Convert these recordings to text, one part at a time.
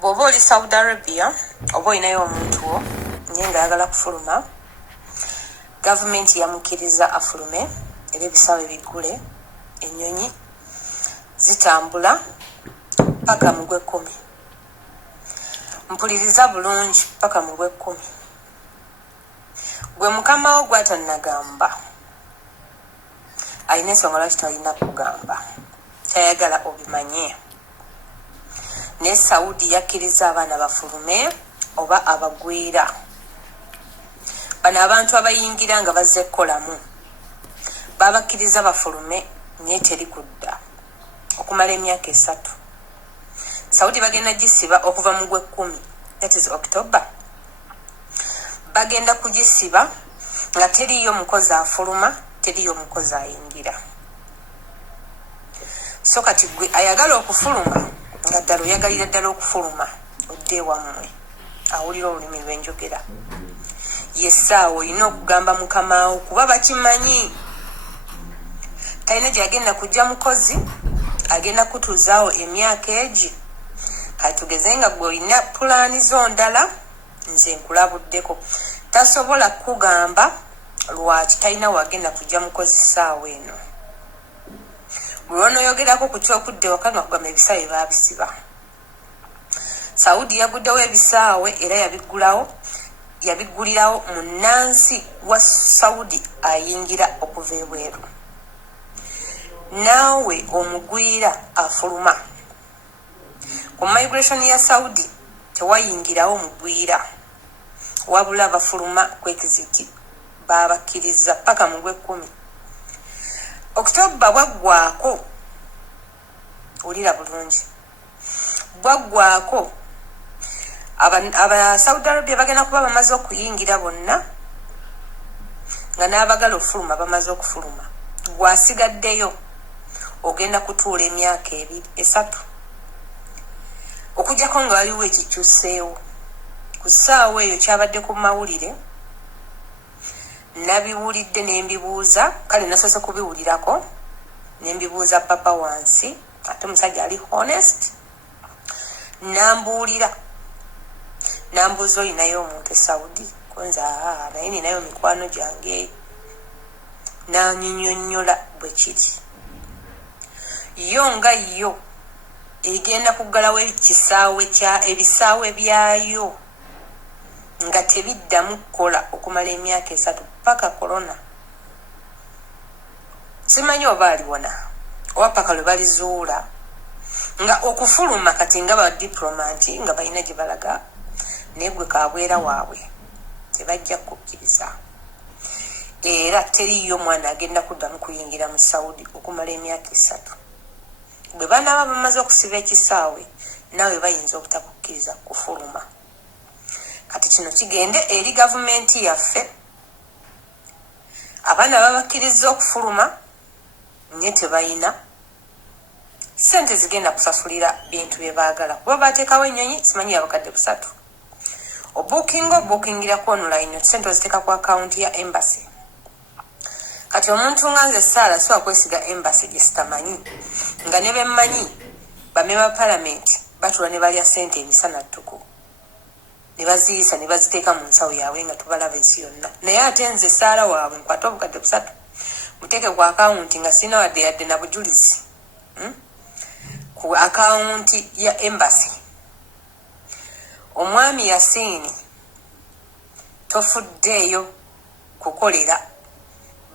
Bw'oba oli Saudi Arabia oba olinayo omuntu wo naye ng'ayagala kufuluma, gavumenti yamukkiriza afulume era ebisaawe biggule, ennyonyi zitambula paka mu Gw'ekkumi. Mpuliriza bulungi, paka mu Gw'ekkumi. Gwe mukama wo gw'atannagamba alina ensonga lwaki talina kugamba, tayagala obimanye. Ne Saudi yakkiriza abaana bafulume oba abagwira. Bano abantu abayingira nga bazze kkolamu babakkiriza bafulume naye teri kudda okumala emyaka 3. Saudi bagenda gisiba okuva mu Gw'ekkumi, that is October. Bagenda kugisiba nga teriyo mukozi afuluma, teriyo mukozi ayingira. So kati gwe ayagala okufuluma nga ddala oyagalira ddala okufuluma odde ewammwe awulira olulimi lw'enjogera, yessaawo olina okugamba mukama wo kuba bakimanyi talina gy'agenda kujja mukozi agenda kutuuzaawo emyaka egi. Kati tugeze nga gwe olina pulaani zo ndala, nze nkulabuddeko, tasobola kugamba lwaki talina wagenda kujja mukozi ssaawa eno. Bwe onooyogerako ku kyokudda ewaka nga kugamba ebisaawe baabisiba. Saudi yaguddewo ebisaawe era yabiggulirawo munnansi wa Saudi ayingira okuva ebweru. Naawe omugwira afuluma ku migration ya Saudi tewayingirawo mugwira, wabula bafuluma kwekiziki babakkiriza paka mu Gw'ekkumi. October bwaggwaako, olira bulungi, bwaggwaako aba Saudi Arabia bagenda kuba bamaze okuyingira bonna nga n'abagala okufuluma bamaze okufuluma. Gwasigaddeyo ogenda kutuula emyaka 3 okujjako nga waliwo ekikyuseewo. Ku ssaawa eyo kyabadde ku mawulire nabiwulidde ne mbibuuza, kale nasoose kubiwulirako ne mbibuuza papa wansi, ate omusajja ali honest, nambuulira nambuuza olinayo omuntu e Saudi, konza naye ninayo mikwano gyange, nanyinyonnyola bwe kiri. Yo nga yo egenda kuggalawo ebisaawe byayo nga tebiddamu kukola okumala emyaka 3 paka korona. Simanyi oba aliwona oba paka lwe balizuula nga okufuluma kati nga badiplomanti nga balina gye balaga, naye gwe kaabwera waabwe tebajja kukkiriza. Era teriyo mwana agenda kuddamu kuyingira mu Saudi okumala emyaka 3. Bwe banaaba bamaze okusiba ekisaawe naawe bayinza obutakukkiriza kufuluma. Kati kino kigende eri gavumenti yaffe, abaana babakkiriza okufuluma naye tebayina ssente zigenda kusasulira bintu bye baagala, kuba bateekawo ennyonyi simanyi yabakadde 3. Obuukingirako online ssente oziteeka ku akawunti ya embassy. Kati omuntu nga nze Saala siwa kwesiga embassy gye sitamanyi, nga ne bemmanyi bamema palamenti batula ne balya ssente emisana ttuku ne baziyisa ne baziteeka mu nsawo yaabwe nga tubalaba ensi yonna. Naye ate nze Saala waabwe nkwate obukadde 3 muteeke ku akawunti nga sirina wadde yadde na bujulizi ku akawunti ya embassy. Omwami Yasiini tofuddeeyo kukolera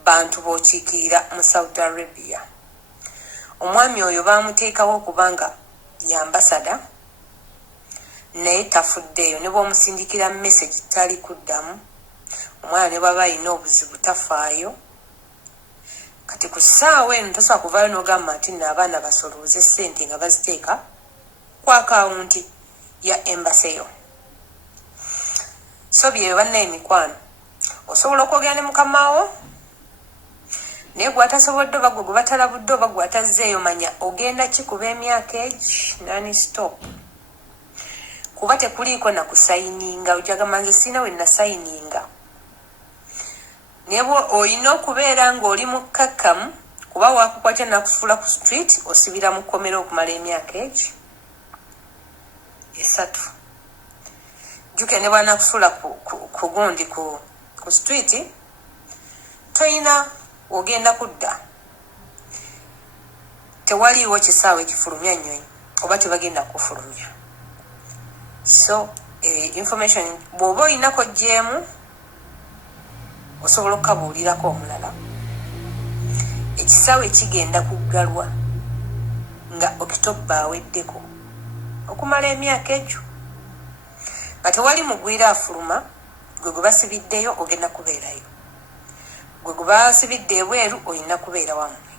bantu b'okiikirira mu Saudi Arabia. Omwami oyo baamuteekawo okubanga yambasada naye tafuddeeyo, ne bw'omusindikira message tali kuddamu. Omwana ne bw'aba alina obuzibu tafaayo. Kati ku ssaawa eno tosobola kuvaayo n'ogamba nti nno abaana basolooze ssente nga baziteeka ku akawunti ya embassy yo. So bye banna emikwano, osobola okwogera ne mukama wo naye gwatasobodde oba gwe batalabudde oba gwatazzeeyo, manya ogenda kikuba emyaka egi non-stop, kuba tekuliiko na kusayininga. Ojagamba nze sirina we nasayininga, naye olina okubeera ng'oli mukkakkamu kuba wakukwatya nakufuula ku street osibira mu kkomera okumala emyaka egi. esatu juke ne bwana kusula ku gundi ku street toyina ogenda kudda tewaliwo kisaawe ekifulumya nnyonyi oba tebagenda kufulumya. So information bw'oba olinako gyemu osobola okukabuulirako omulala. Ekisaawe kigenda kuggalwa nga October aweddeko okumala emyaka egyo nga tewali mugwira afuluma gwe gwe basibiddeyo ogenda kubeerayo, gwe gwe basibidde ebweru olina kubeera wammwe.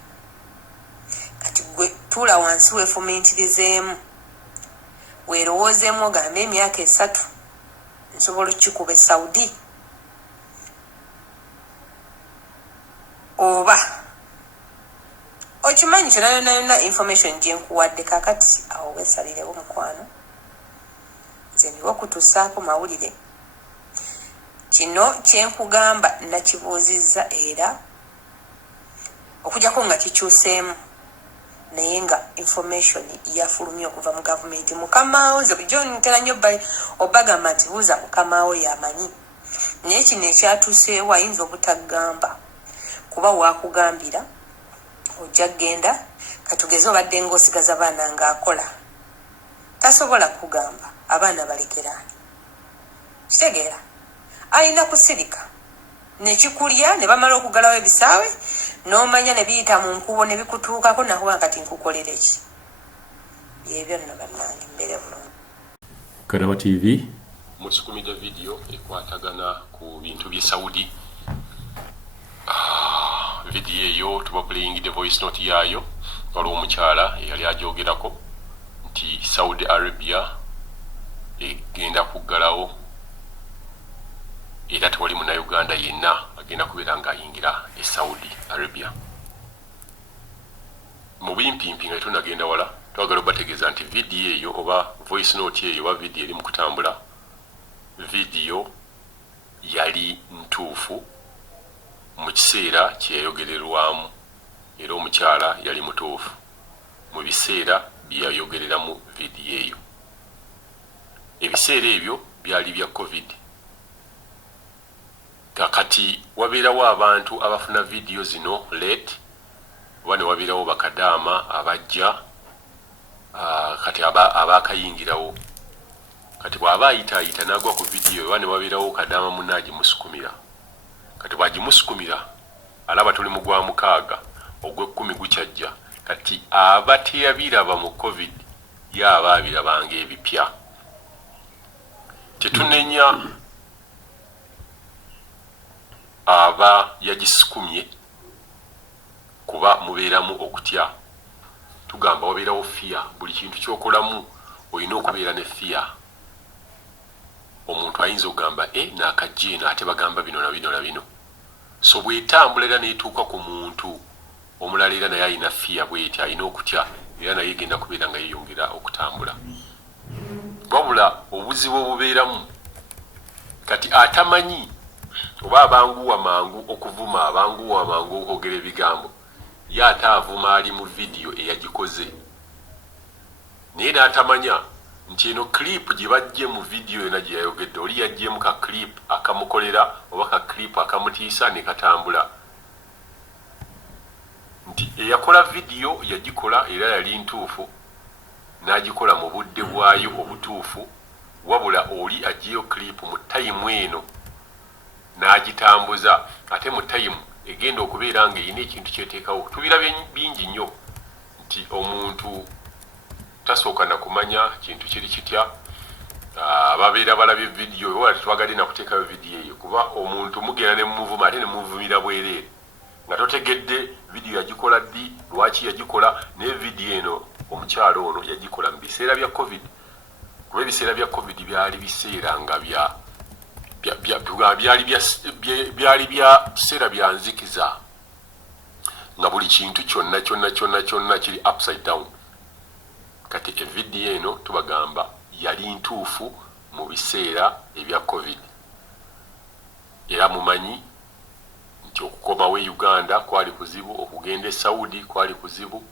Kati gwe tuula wansi weefumiitirizeemu weerowoozeemu ogambe emyaka 3 nsobola okikuba e Saudi oba okimanyi kyona yonna information gyenkuwadde kakati awo weesalirewo mukwano nze ndiwo kutuusaako mawulire. Kino kyenkugamba nakibuuzizza era okujjako nga kikyuseemu naye nga information yafulumye okuva mu gavumenti. Mukamaawo nze bulijjo ntera nnyo obagamba nti buuza mukamaawo yamanyi, naye kino ekyatuuseewo ayinza obutagamba kuba waakugambira ojja genda katugeze obadde ng'osigaza abaana ng'akola tasobola kugamba abaana balekeraani kitegeera alina kusirika nekikulya ne bamala okugalawo ebisaawe n'omanya ne biyita mu nkubo ne bikutuukako nakuba kati nkukolera eki byebyo nno bannange mbeere bulungi. Karaba TV musukumidde video ekwatagana ku bintu bye Saudi. Video eyo tuba playingidde voice note yaayo waliwo omukyala eyali ajogerako nti Saudi Arabia egenda kuggalawo era tewali munnauganda yenna agenda kubeera ng'ayingira e Saudi Arabia. Mu bimpimpi nga tunagenda wala twagala obategeeza nti video eyo oba voice note eyo oba video eri mu kutambula video yali ntuufu mu kiseera kyeyayogererwamu era omukyala yali mutuufu mu biseera byeyayogereramu video eyo. Ebiseera ebyo byali bya COVID. Kakati wabeerawo abantu abafuna video zino late oba ne wabeerawo bakadaama abajja kati abaakayingirawo kati bw'aba ayitaayita n'agwa ku video oba ne wabeerawo kadaama munnaagimusukumira kati bwagimusukumira alaba tuli mu gwa 6 ogw'e10 gukyajja kati aba teyabiraba mu COVID yaba abirabanga ebipya. Tetunenya aba yagisukumye kuba mubeeramu okutya. Tugamba wabeerawo fear, buli kintu kyokolamu olina okubeera ne fear. Omuntu ayinza okugamba naakajjeeno ate bagamba bino na bino na bino. So bw'etambula era neetuuka ku muntu omulala era naye alina fear bw'eti alina okutya era naye egenda kubeera nga yeeyongera okutambula. Wabula obuzibu obubeeramu kati atamanyi oba abanguwa mangu okuvuma abanguwa mangu okwogera ebigambo ye ate avuma ali mu video eyagikoze naye n'atamanya nti eno clip gye bajje mu video yona gye yayogedde oli yajjemu ka clip akamukolera oba ka clip akamutiisa ne katambula nti eyakola video yagikola era yali ntuufu n'agikola mu budde bwayo obutuufu wabula oli agiyo clip mu time eno n'agitambuza ate mu time egenda okubeera nga erina ekintu kyeteekawo. Tubirabye bingi nnyo nti omuntu tasooka na kumanya kintu kiri kitya ababeera balabye video wala tetwagadde nakuteekayo video eyo kuba omuntu mugenda ne muvuma ate ne muvumira bwereere nga totegedde video yagikola ddi lwaki yagikola naye video eno omukyalo ono yagikola mu biseera bya COVID kuba ebiseera bya COVID byali biseera nga byali bya biseera bya nzikiza nga buli kintu kyonna kiri upside down. Kati evidiyo eno tubagamba yali ntuufu mu biseera ebya COVID era mumanyi nti okukomawo e Uganda kwali kuzibu, okugenda e Saudi kwali kuzibu.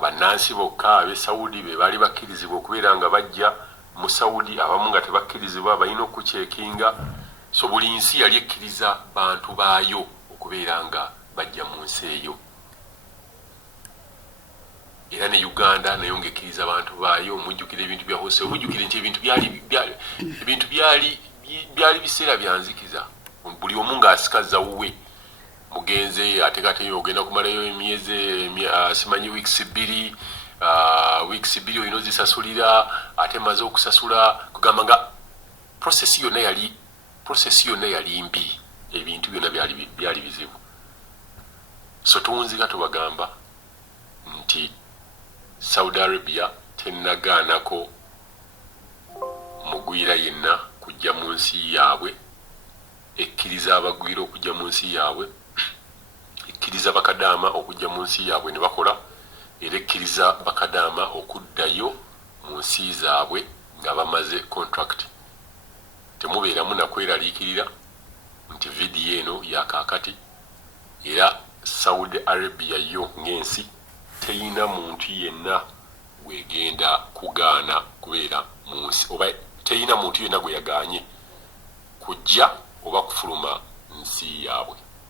Bannansi bokka ab'e Saudi be baali bakkirizibwa okubeera nga bajja mu Saudi abamu nga tebakkirizibwa balina okukyekinga. So buli nsi yali ekkiriza bantu baayo okubeera nga bajja mu nsi eyo, era ne Uganda nayo ng'ekkiriza abantu baayo. Mujjukira ebintu bya hose, mujjukire nti ebintu byali biseera byanzikiza, buli omu ng'asikaza wuwe. Mugenze ate ogenda kumalayo emyezi simanyi weeks 2 olina ozisasulira, ate maze okusasula kugamba nga process yonna yali mbi, ebintu byonna byali bizibu. So tuwunzika tubagamba nti Saudi Arabia tennagaanako mugwira yenna kujja mu nsi yaabwe, ekkiriza abagwira okujja mu nsi yaabwe, ekkiriza bakadaama okujja mu nsi yaabwe ne bakola, era ekkiriza bakadaama okuddayo mu nsi zaabwe nga bamaze contract. Temubeeramu nakweraliikirira nti vidiyo eno yakaakati, era Saudi Arabia yo ng'ensi teyina muntu yenna gwegenda kugaana kubeera mu nsi, oba teyina muntu yenna gwe yagaanye kujja oba kufuluma nsi yaabwe.